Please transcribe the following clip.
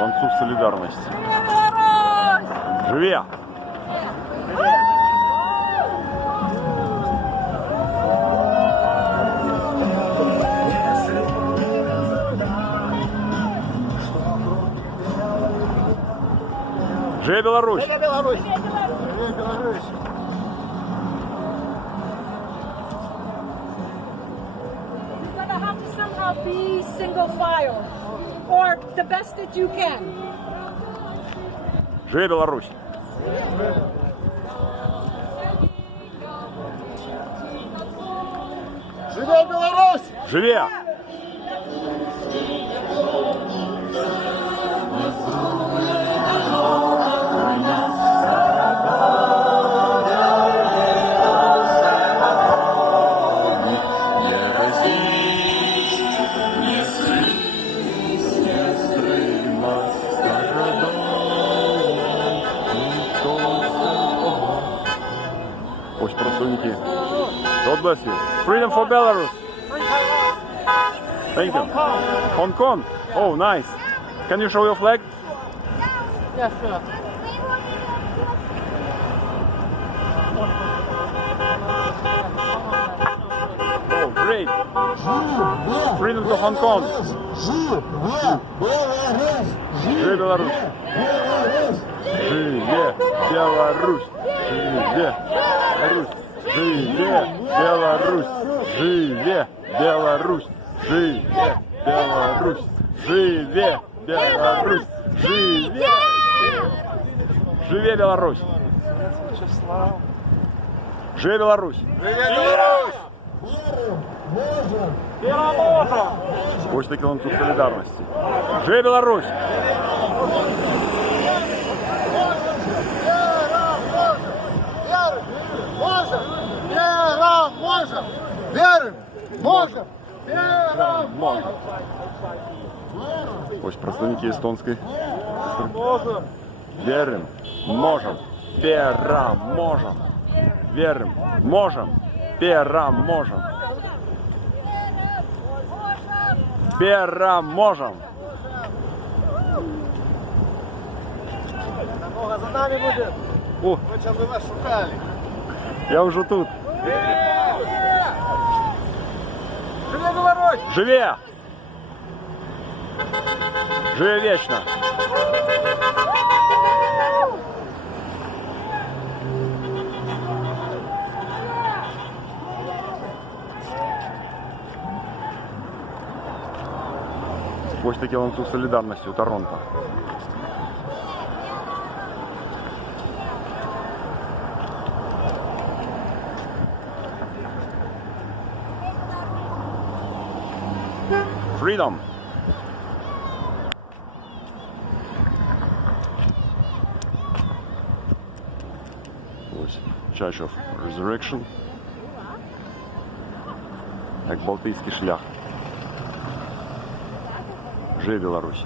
Ланцюг солідарності. Живе! Живе Білорусь! Живе Білорусь! Живе Білорусь! You're gonna have to somehow be single file, or the best that you can. Живе Білорусь! Живе Білорусь! Живе! Ось представники. God bless you. Freedom for Belarus. Thank you. Hong Kong. Oh, nice. Can you show your flag? Yeah, sure. Oh, great. Freedom to Hong Kong. Живе Беларусь. Живе Беларусь. Живе Беларусь. Живе Беларусь. Живе Беларусь. Живе Беларусь. Живе Беларусь. Живе. Живе Беларусь. Живе Беларусь. Живе Білорусь! Переможемо! Ось такий ланцюг солідарності. Живе Беларусь. Можем! Віримо! Можем! Можем. Ось представники естонської. Можем! Вірим, можем, переможем. Вірим, можем, переможем. Переможем. Перемога за нами буде! О, Хоча ви вас шукали! я вже тут. Живе Білорусь! Живе! Живе вечно! Ось такий ланцюг солідарності у Торонто. Freedom! Ось Church of Resurrection. Як Балтійський шлях. Живе Білорусь!